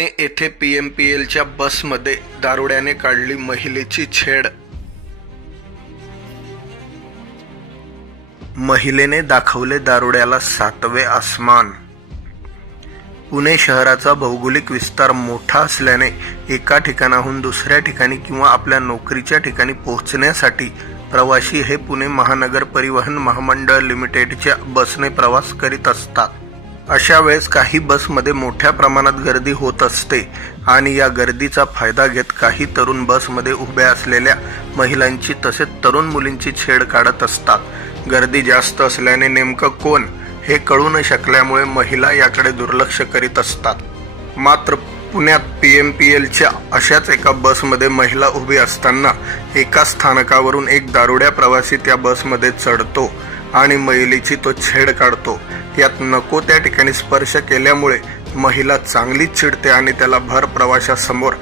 पुणे येथे P M P एलच्या बसमध्ये दारुड्याने काढली महिलेची छेड. महिलेने दाखवले दारुड्याला सातवे आसमान. पुणे शहराचा भौगोलिक विस्तार मोठा असल्याने एका ठिकाणाहून दुसऱ्या ठिकाणी किंवा आपल्या नोकरीच्या ठिकाणी पोहोचण्यासाठी प्रवासी हे पुणे महानगर परिवहन महामंडळ लिमिटेडच्या बसने प्रवास करीत असतात. अशा वेळेस काही बसमध्ये मोठ्या प्रमाणात गर्दी होत असते आणि या गर्दीचा फायदा घेत काही तरुण बसमध्ये उभ्या असलेल्या महिलांची तसेच तरुण मुलींची छेड काढत असतात. गर्दी जास्त असल्याने नेमकं कोण हे कळू न शकल्यामुळे महिला याकडे दुर्लक्ष करीत असतात. मात्र पुण्यात पी एम पी एलच्या अशाच एका बसमध्ये महिला उभी असताना एका स्थानकावरून एक दारुड्या प्रवासी त्या बसमध्ये चढतो. आणि महिलेची तो छेड काढतो. यात नको त्या ठिकाणी स्पर्श केल्यामुळे महिला चांगलीच चिडते आणि त्याला भर प्रवाशासमोर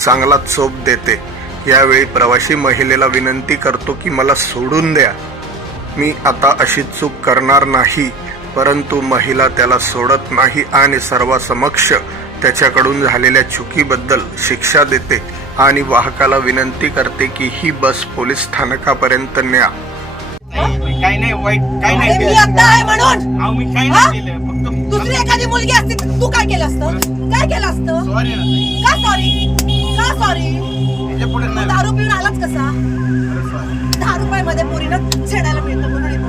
चांगला चोप देते. यावेळी प्रवासी महिलेला विनंती करतो की मला सोडून द्या. मी आता अशी चूक करणार नाही परंतु महिला त्याला सोडत नाही आणि सर्वासमक्ष त्याच्याकडून झालेल्या चुकीबद्दल शिक्षा देते आणि वाहकाला विनंती करते की ही बस पोलीस स्थानकापर्यंत न्या. काही नाही वाईट काही नाही अरे मी केलं. एकटा आहे म्हणून. अहो मी काही हा? नाही केलं. फक्त दुसरी एखादी मुलगी असती तर तू काय केलं असतं? काय केलं असतं? सॉरी का सॉरी का सॉरी याच्यापुढे नाही. दारू पिऊन आलाच कसा? खरं sorry. दहा रुपयामध्ये पोरीनं छेडायला मिळतं म्हणून हं?